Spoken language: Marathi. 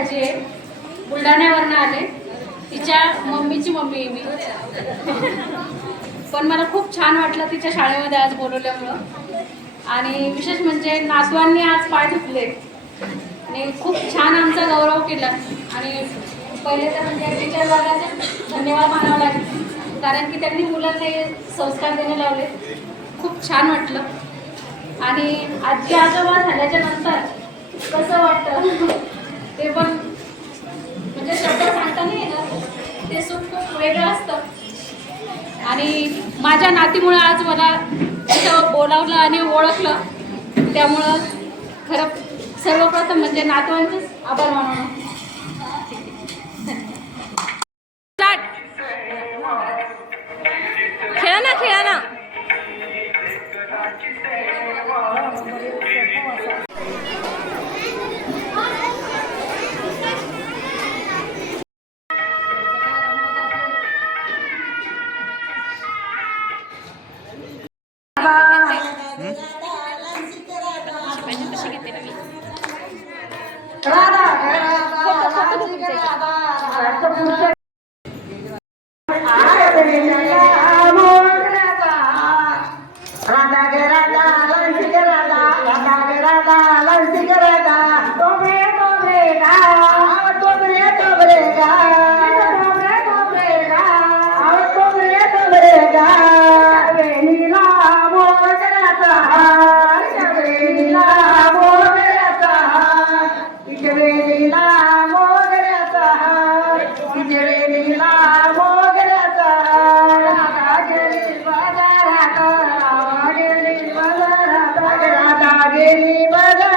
आजी आहे. बुलढाण्यावरनं आले. तिच्या मम्मीची मम्मी आहे मी. पण मला खूप छान वाटलं तिच्या शाळेमध्ये आज बोलवल्यामुळं. आणि विशेष म्हणजे नातवांनी आज पाय धुतले. आणि खूप छान आमचा गौरव केला. आणि पहिले तर म्हणजे टीचर वर्गाचे धन्यवाद मानावं लागेल. कारण की त्यांनी मुलांना संस्कार देणे लावले. खूप छान वाटलं. आणि आजी आजोबा झाल्याच्यानंतर कसं वाटतं ते पण म्हणजे शब्द सांगता नाही येणार ते सुख खूप वेगळं असतं. आणि माझ्या नातीमुळं आज मला तिथं बोलावलं आणि ओळखलं. त्यामुळं खरं सर्वप्रथम म्हणजे नातवांचेच आभार मानणं राधा राधा मेरी बजा